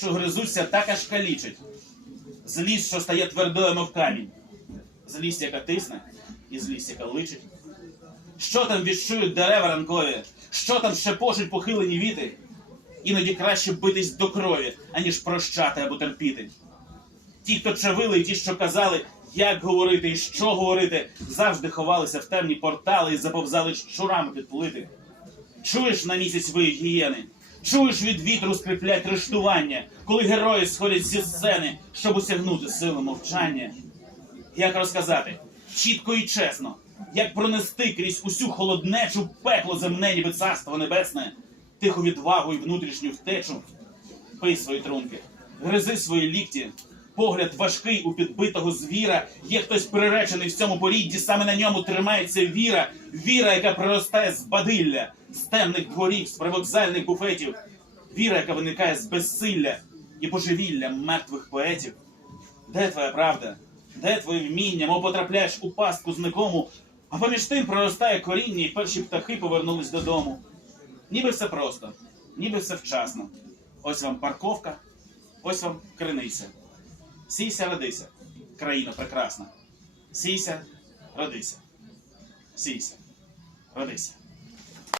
що гризуться, так аж калічить. Злість, що стає твердою, мов камінь. Злість, яка тисне, і злість, яка личить. Що там відчують дерева ранкові? Що там шепочуть похилені віти? Іноді краще битись до крові, аніж прощати або терпіти. Ті, хто чавили, і ті, що казали, як говорити і що говорити, завжди ховалися в темні портали і заповзали щурами підплити. Чуєш на місяць виють гієни? Чуєш від вітру скриплять рештування, коли герої сходять зі сцени, щоб осягнути силу мовчання? Як розказати? Чітко і чесно, як пронести крізь усю холоднечу пекло земне, ніби царство небесне, тиху відвагу і внутрішню втечу. Пий свої трунки, гризи свої лікті, погляд важкий у підбитого звіра. Є хтось приречений в цьому порідді, саме на ньому тримається віра, віра, яка приростає з бадилля, з темних дворів, з привокзальних буфетів, віра, яка виникає з безсилля і божевілля мертвих поетів. Де твоя правда? Де твоє вміння? Мов потрапляєш у пастку знакому, а поміж тим проростає коріння, і перші птахи повернулись додому. Ніби все просто, ніби все вчасно. Ось вам парковка, ось вам криниця. Сійся, родися, країна прекрасна. Сійся, родися. Сійся, родися.